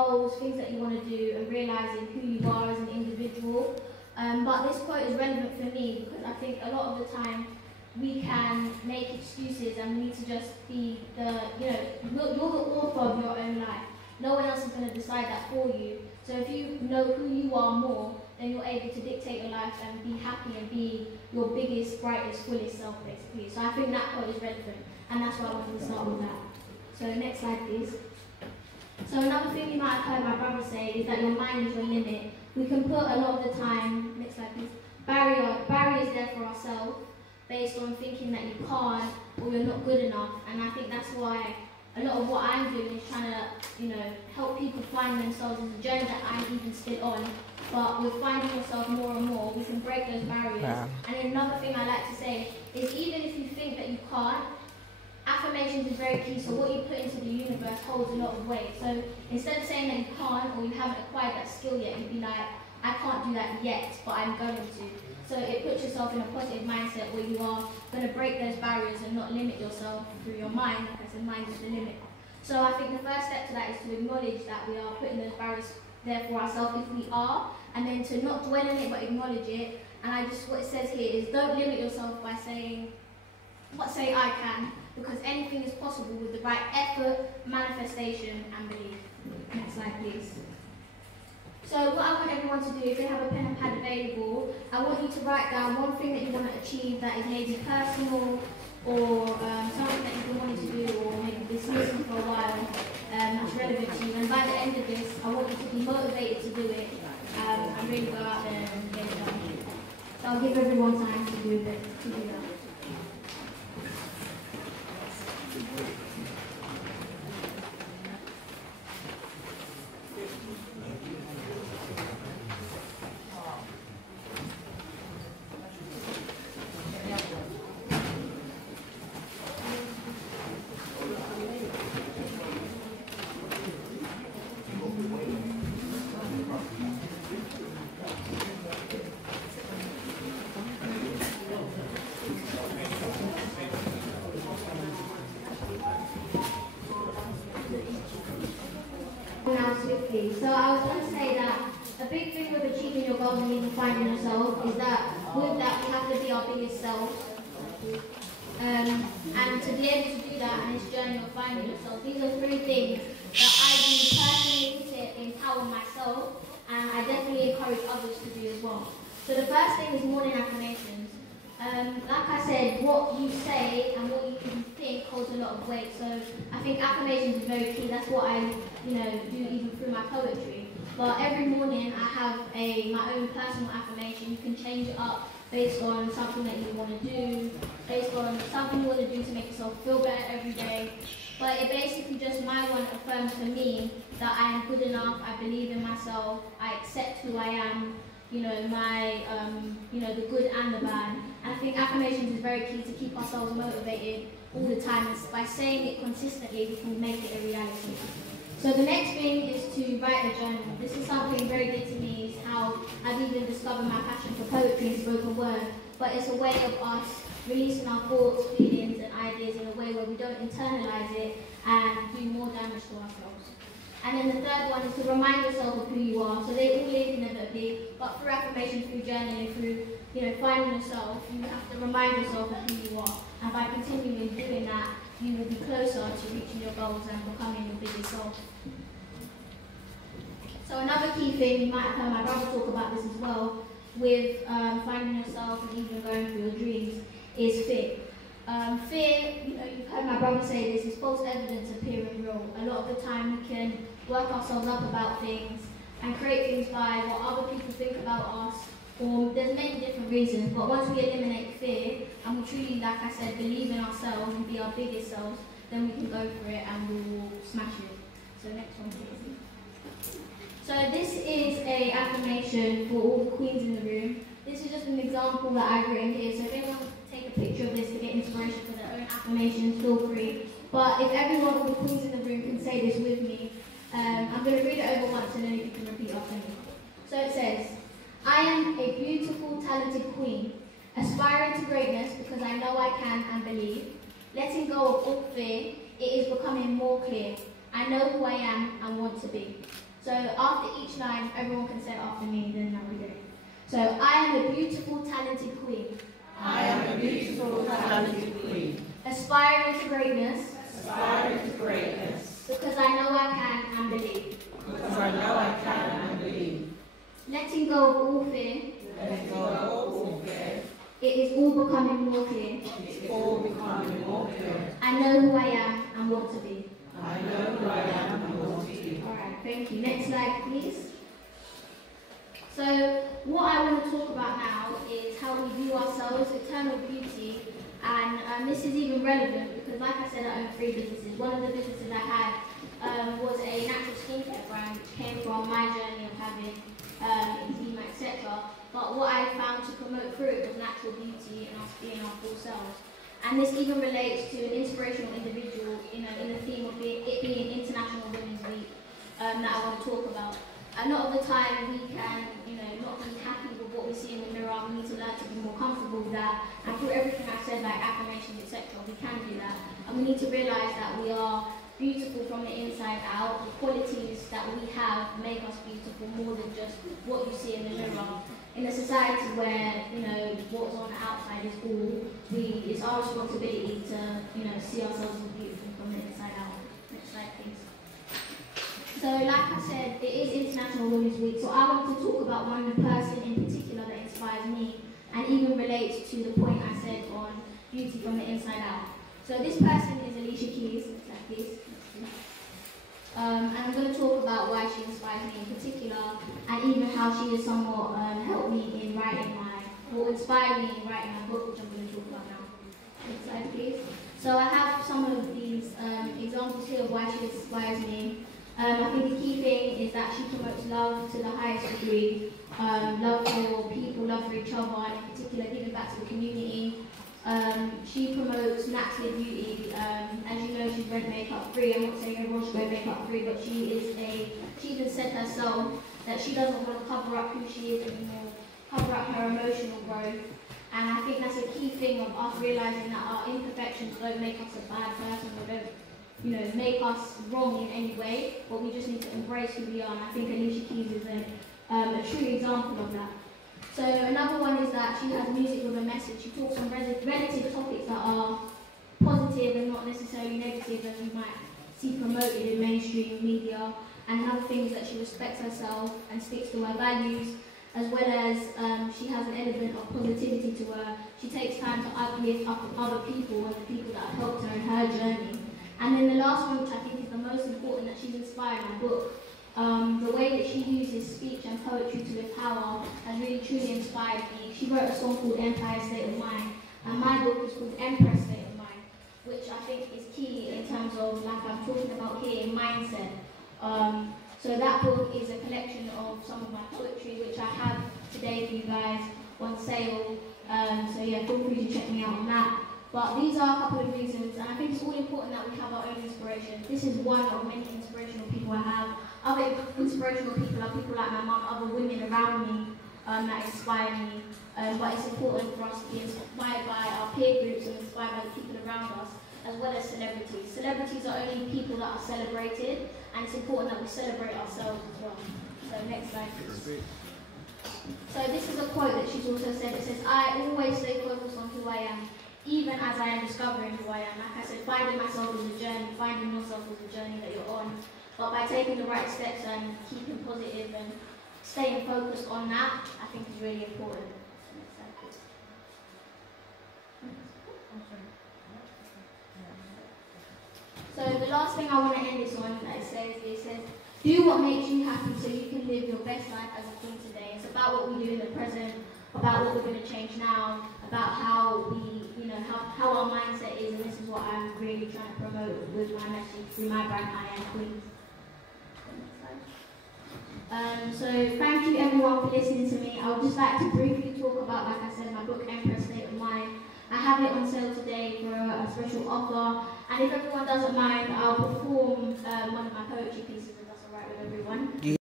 goals, things that you want to do, and realising who you are as an individual. But this quote is relevant for me because I think a lot of the time we can make excuses and we need to just be you're the author of your own life. No one else is going to decide that for you. So if you know who you are more, then you're able to dictate your life and be happy and be your biggest, brightest, fullest self, basically. So I think that quote is relevant, and that's why I wanted to start with that. So next slide, please. So another thing you might have heard my brother say is that your mind is your limit. We can put a lot of the time, next slide please, barriers there for ourselves based on thinking that you can't or you're not good enough, and I think that's why a lot of what I'm doing is trying to, help people find themselves. It's a journey that I'm even still on, but with finding yourself more and more, we can break those barriers. Yeah. And another thing I like to say is even if you think that you can't, affirmations is very key, so what you put into the universe holds a lot of weight. So instead of saying that you can't or you haven't acquired that skill yet, you'd be like, I can't do that yet, but I'm going to. So it puts yourself in a positive mindset where you are going to break those barriers and not limit yourself through your mind. Like I said, mind is the limit. So I think the first step to that is to acknowledge that we are putting those barriers there for ourselves if we are, and then to not dwell on it but acknowledge it. And what it says here is don't limit yourself by saying, say I can, because anything is possible with the right effort, manifestation and belief. Next slide please. So what I want everyone to do, if you have a pen and pad available, I want you to write down one thing that you want to achieve that is maybe personal or something that you've been wanting to do or maybe been listening for a while that's relevant to you. And by the end of this, I want you to be motivated to do it and really go out there and get it done. So I'll give everyone time to do that. So I was going to say that a big thing with achieving your goals and even finding yourself is that with that we have to be our biggest self. And to be able to do that in this journey of finding yourself, these are 3 things that I do personally to empower myself, and I definitely encourage others to do as well. So the first thing is morning affirmations. Like I said, what you say and what you can think holds a lot of weight. So I think affirmations is very key. That's what I, do even through my poetry. But every morning I have my own personal affirmation. You can change it up based on something that you want to do, based on something you want to do to make yourself feel better every day. But it basically just my one affirms for me that I am good enough. I believe in myself. I accept who I am. The good and the bad. And I think affirmations is very key to keep ourselves motivated all the time. And by saying it consistently, we can make it a reality. So the next thing is to write a journal. This is something very good to me, is how I've even discovered my passion for poetry and spoken word. But it's a way of us releasing our thoughts, feelings and ideas in a way where we don't internalize it and do more damage to ourselves. And then the third one is to remind yourself of who you are. So they all live inevitably, but through affirmation, through journaling, through finding yourself, you have to remind yourself of who you are. And by continuing doing that, you will be closer to reaching your goals and becoming your biggest self. So another key thing, you might have heard my brother talk about this as well, with finding yourself and even going for your dreams, is fear. Fear, you've heard my brother say this, is false evidence appearing real. A lot of the time we can work ourselves up about things and create things by what other people think about us, or there's many different reasons, but once we eliminate fear and we truly, like I said, believe in ourselves and be our biggest selves, then we can go for it and we will smash it. So next one please. So this is an affirmation for all the queens in the room. This is just an example that I've written here, so if anyone wants to take a picture of this to get inspiration for their own affirmations, feel free. But if everyone, all the queens in the room, can say this with me, I'm going to read it over once and then you can repeat after me. So it says, I am a beautiful, talented queen, aspiring to greatness because I know I can and believe. Letting go of all fear, it is becoming more clear. I know who I am and want to be. So after each line, everyone can say it after me, then that'll be great. So I am a beautiful, talented queen. I am a beautiful, talented queen. Aspiring to greatness. Aspiring to greatness. Because I know I can and believe. Because I know I can and believe. Letting go of all fear. Letting go of all fear. It is all becoming more clear. It's all becoming more clear. I know who I am and want to be. I know who I am and want to be. Alright, thank you. Next slide, please. So, what I want to talk about now is how we view ourselves, eternal beauty, and this is even relevant because, like I said, I own 3 businesses. One of the businesses I had was a natural skincare brand, which came from my journey of having eczema, etc. But what I found to promote through it was natural beauty and us being our full selves. And this even relates to an inspirational individual in the theme of it being International Women's Week that I want to talk about. A lot of the time we can, not be happy with what we see in the mirror. We need to learn to be more comfortable with that. And through everything I've said, like affirmations, etc., we can do that. And we need to realise that we are beautiful from the inside out. The qualities that we have make us beautiful more than just what you see in the mirror. In a society where, what's on the outside is all, it's our responsibility to, see ourselves as beautiful from the inside out. Next slide, please. So, like I said, it is International Women's Week, so I want to talk about one person in particular that inspires me and even relates to the point I said on beauty from the inside out. So this person is Alicia Keys, like this. And I'm going to talk about why she inspires me in particular, and even how she has somewhat helped me in writing or inspired me in writing my book, which I'm going to talk about now. Next slide, please. So I have some of these examples here of why she inspires me. I think the key thing is that she promotes love to the highest degree, love for people, love for each other, and in particular giving back to the community. She promotes natural beauty. As you know, she's red makeup free. I'm not saying everyone should wear makeup free, but she even said herself that she doesn't want to cover up who she is anymore, cover up her emotional growth. And I think that's a key thing of us realizing that our imperfections don't make us a bad person or don't make us wrong in any way, but we just need to embrace who we are, and I think Alicia Keys is a true example of that. So another one is that she has music with a message. She talks on relative topics that are positive and not necessarily negative, as you might see promoted in mainstream media, and another thing is that she respects herself and sticks to her values, as well as she has an element of positivity to her. She takes time to uplift other people and the people that have helped her in her journey. And then the last one, which I think is the most important, that she's inspired my book. The way that she uses speech and poetry to lift power has really truly inspired me. She wrote a song called Empire State of Mind, and my book is called Empress State of Mind, which I think is key in terms of, like I'm talking about here, mindset. So that book is a collection of some of my poetry, which I have today for you guys on sale. So yeah, feel free to check me out on that. But these are a couple of reasons, and I think it's all important that we have our own inspiration. This is one of many inspirational people I have. Other inspirational people are people like my mum, other women around me that inspire me. But it's important for us to be inspired by our peer groups and inspired by the people around us, as well as celebrities. Celebrities are only people that are celebrated, and it's important that we celebrate ourselves as well. So next slide, please. So this is a quote that she's also said. It says, "I always stay focused on who I am, even as I am discovering who I am." Like I said, finding myself is a journey, finding yourself is a journey that you're on. But by taking the right steps and keeping positive and staying focused on that, I think is really important. So the last thing I want to end this on, that it says, do what makes you happy so you can live your best life as a queen today. It's about what we do in the present, about what we're going to change now, about how we, how our mindset is, and this is what I'm really trying to promote with my message through my brand, I Am Queen. So thank you everyone for listening to me. I would just like to briefly talk about, like I said, my book Empress State of Mind. I have it on sale today for a special offer, and if everyone doesn't mind, I'll perform one of my poetry pieces if that's alright with everyone.